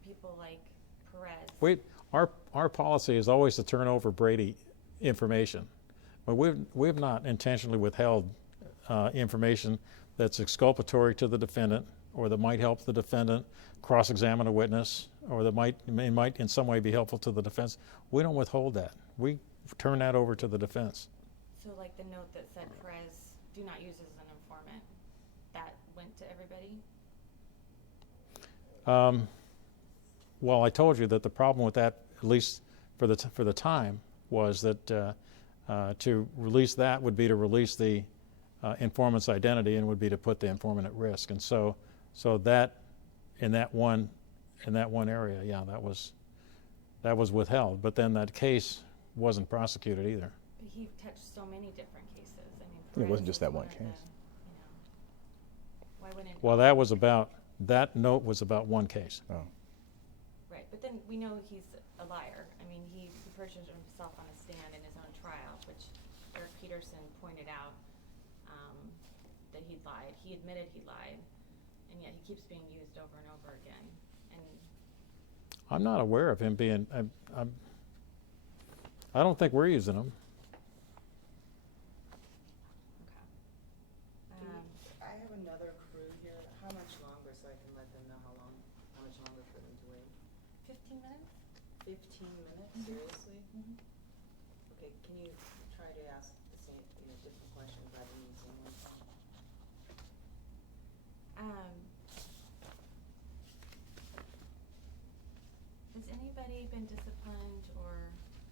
people like Perez. Our policy is always to turn over Brady information, but we've not intentionally withheld information that's exculpatory to the defendant, or that might help the defendant cross-examine a witness, or that might in some way be helpful to the defense. We don't withhold that. We turn that over to the defense. So like the note that said Perez, do not use as an informant, that went to everybody? Well, I told you that the problem with that, at least for the time, was that to release that would be to release the informant's identity and would be to put the informant at risk. And so that in that one area, yeah, that was withheld. But then that case wasn't prosecuted either. But he touched so many different cases. I mean, Yeah, it wasn't Perez just that was one of case. why wouldn't? Well, that note was about one case. Oh. Right, but then we know he's a liar. I mean, he perjured himself on a stand in his own trial, which Eric Peterson pointed out that he lied. He admitted he lied, and yet he keeps being used over and over again. And I'm not aware of him being. I don't think we're using him. okay. I have another crew here. How much longer, so I can let them know how much longer for them to wait? 15 minutes? 15 minutes? Seriously? Mm-hmm. Okay, can you try to ask the same, different questions rather than the same one? Has anybody been disciplined, or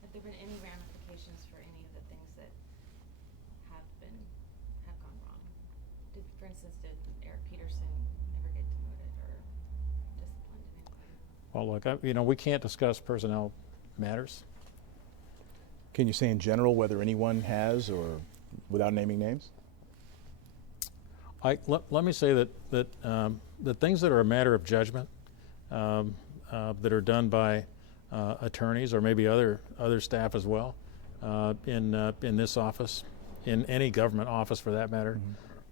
have there been any ramifications for any of the things that have gone wrong? For instance, did Eric Peterson ever get demoted or disciplined in any way? Well, look, we can't discuss personnel matters. Can you say in general whether anyone has, or without naming names? Let me say that the things that are a matter of judgment, that are done by attorneys or maybe other staff as well, in this office, in any government office for that matter,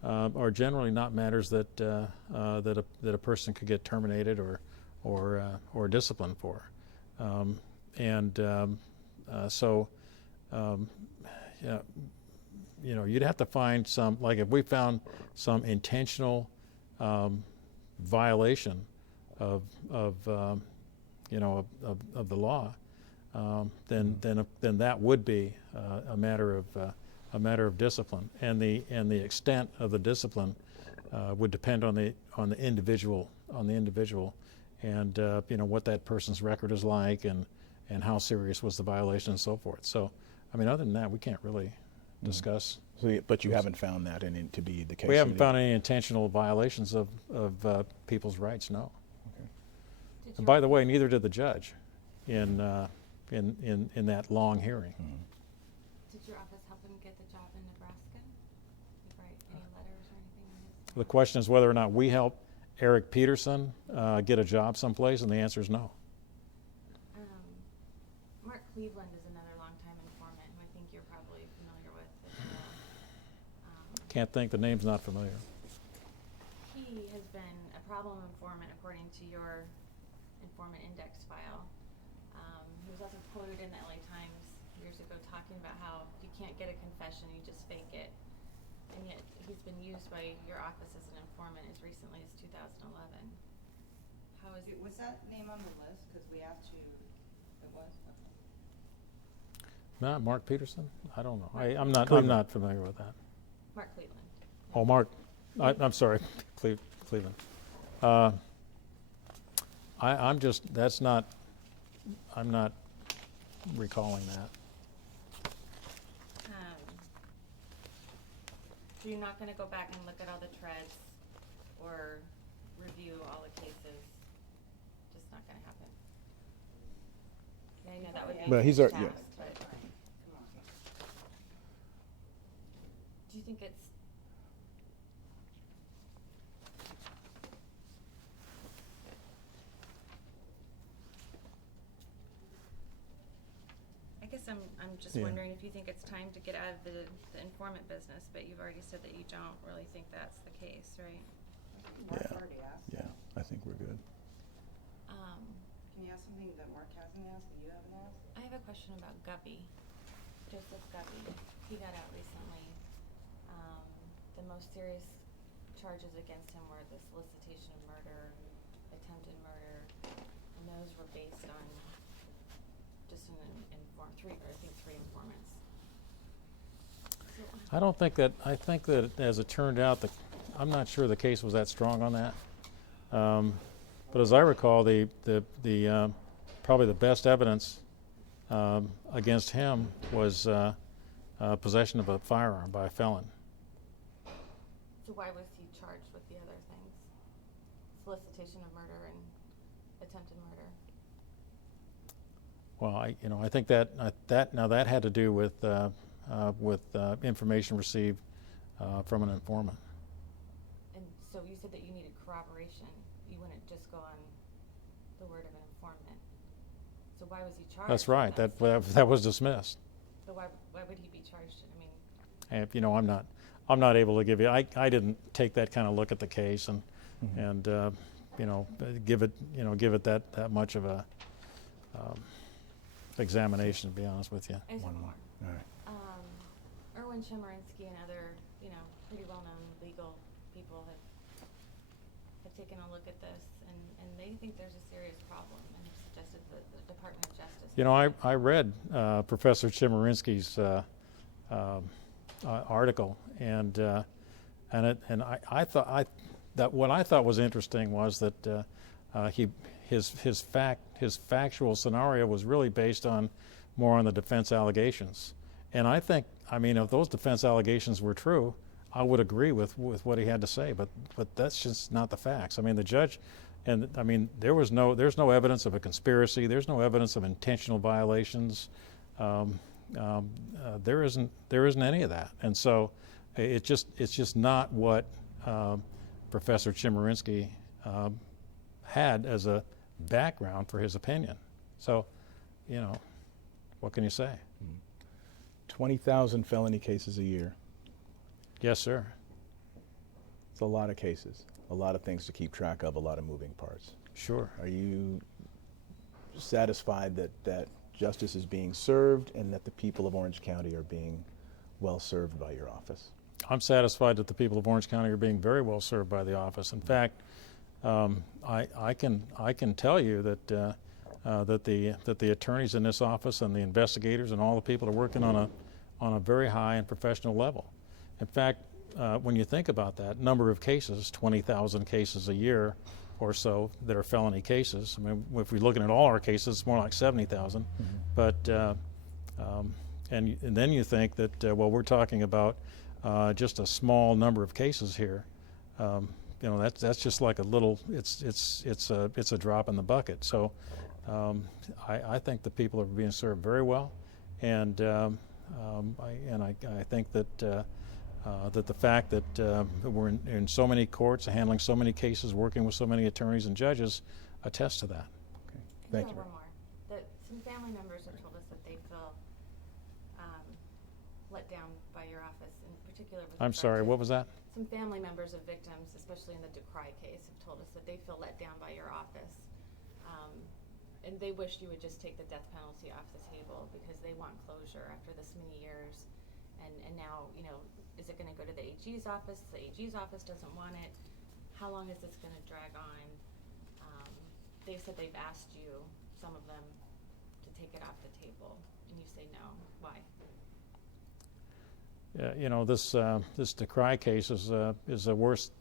are generally not matters that a person could get terminated or disciplined for, yeah. You'd have to find some, like if we found some intentional violation of the law, then that would be a matter of discipline, and the extent of the discipline would depend on the individual, and what that person's record is like, and how serious was the violation and so forth. So, I mean, other than that, we can't really discuss. So, but you haven't found that to be the case? We haven't found any intentional violations of people's rights, no. Okay. And by the way, neither did the judge in that long hearing. Did your office help him get the job in Nebraska? Did you write any letters or anything on his? The question is whether or not we help Eric Peterson get a job someplace, and the answer is no. Mark Cleveland is another longtime informant who I think you're probably familiar with as well. Can't think, the name's not familiar. He has been a problem informant according to your informant index file. He was also quoted in the LA Times years ago talking about how you can't get a confession, you just fake it. And yet he's been used by your office as an informant as recently as 2011. How is it? Was that name on the list? Because we asked you, it was? Okay. Not Mark Peterson? I don't know. I'm Cleveland. not familiar with that. Mark Cleveland. Oh, Mark. I'm sorry, Cleveland. I'm not recalling that. So you're not going to go back and look at all the treads or review all the cases? Just not going to happen? I know that would be But a he's huge our- yeah. task, but Come on. do you think it's I guess I'm just Yeah. wondering if you think it's time to get out of the informant business, but you've already said that you don't really think that's the case, right? Mark Yeah. already asked. Yeah, I think we're good. Can you ask something that Mark hasn't asked, that you haven't asked? I have a question about Guppy, Joseph Guppy. He got out recently. The most serious charges against him were the solicitation of murder, attempted murder, and those were based on just an three informants. So, I don't think that, I think that as it turned out, I'm not sure the case was that strong on that. But as I recall, probably the best evidence against him was possession of a firearm by a felon. so why was he charged with the other things? Solicitation of murder and attempted murder. Well, I think that had to do with information received from an informant. And so you said that you needed corroboration. You wouldn't just go on the word of an informant. So why was he charged? That's right. with That was dismissed. So why would he be charged? I mean, And, I'm not able to give you. I didn't take that kind of look at the case and give it that much of a examination. To be honest with you. I just One have more. All right. Erwin Chemerinsky and other, pretty well-known legal people have taken a look at this, and they think there's a serious problem, and have suggested that the Department of Justice. I read Professor Chemerinsky's article, and I thought that what I thought was interesting was that his factual scenario was really based more on the defense allegations, and I think, if those defense allegations were true, I would agree with what he had to say, but that's just not the facts. The judge, there's no evidence of a conspiracy. There's no evidence of intentional violations. There isn't any of that, and so it's just not what Professor Chemerinsky had as a background for his opinion. So, what can you say? 20,000 felony cases a year. Yes, sir. It's a lot of cases, a lot of things to keep track of, a lot of moving parts. Sure. Are you satisfied that justice is being served and that the people of Orange County are being well served by your office? I'm satisfied that the people of Orange County are being very well served by the office. In fact, I can tell you that the attorneys in this office and the investigators and all the people are working on a very high and professional level. In fact, when you think about that number of cases, 20,000 cases a year or so that are felony cases. If we're looking at all our cases, it's more like 70,000. Mm-hmm. But and then you think that we're talking about just a small number of cases here. That's just like a little. It's a drop in the bucket. So I think the people are being served very well, and I think that the fact that we're in so many courts, handling so many cases, working with so many attorneys and judges, attests to that. Okay. Thank you. One more. Some family members have told us that they feel let down by your office, in particular. I'm sorry, what was that? Some family members of victims, especially in the Decry case, have told us that they feel let down by your office, and they wish you would just take the death penalty off the table because they want closure after this many years. And now, is it going to go to the AG's office? The AG's office doesn't want it. How long is this going to drag on? They've said they've asked you, some of them, to take it off the table, and you say no. Why? This Decry case is the worst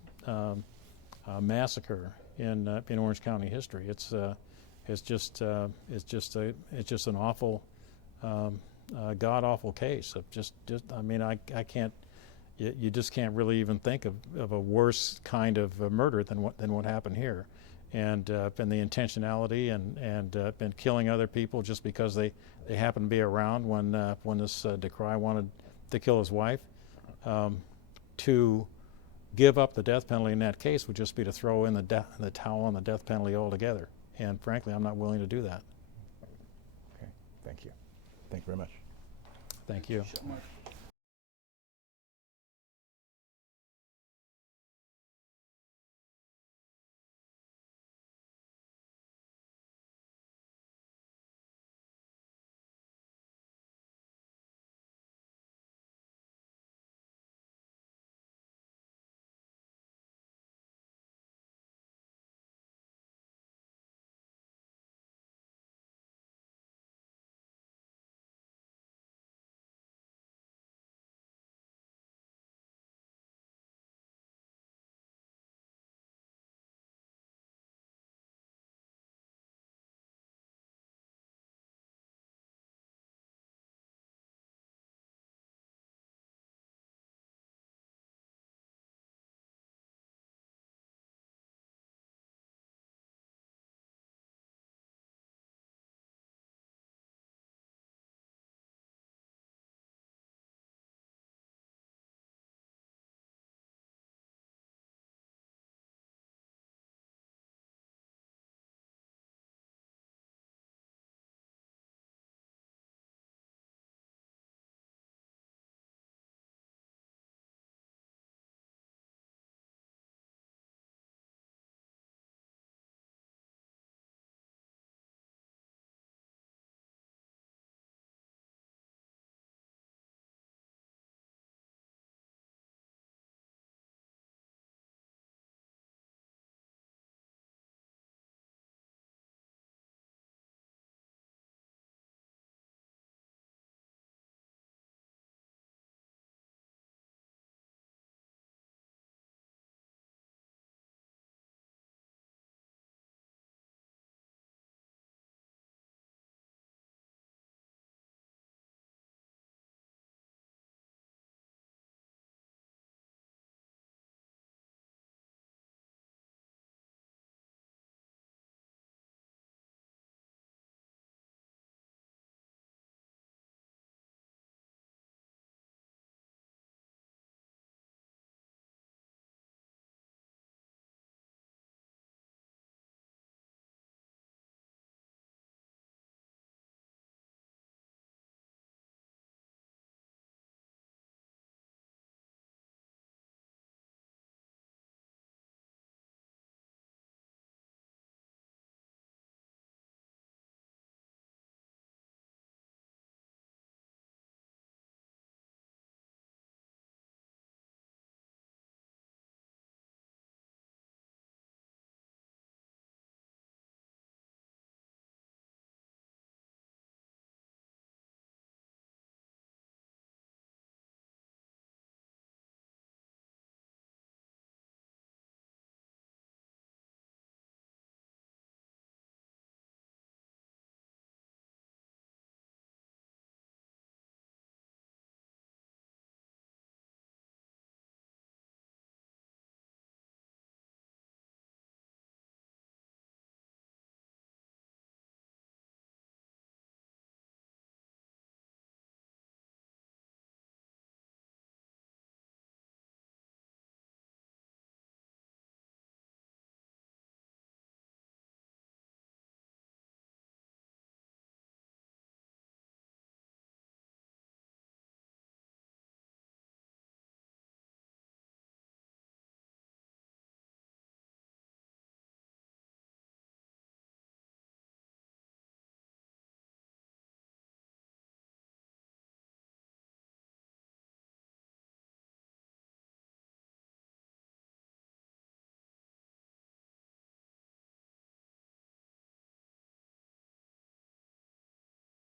massacre in Orange County history. It's just an awful, god awful case. I can't. You just can't really even think of a worse kind of murder than what happened here, and the intentionality and killing other people just because they happen to be around when this Decry wanted to kill his wife. To give up the death penalty in that case would just be to throw in the towel on the death penalty altogether. And frankly, I'm not willing to do that. Okay, thank you. Thank you very much. Thank you. Mark.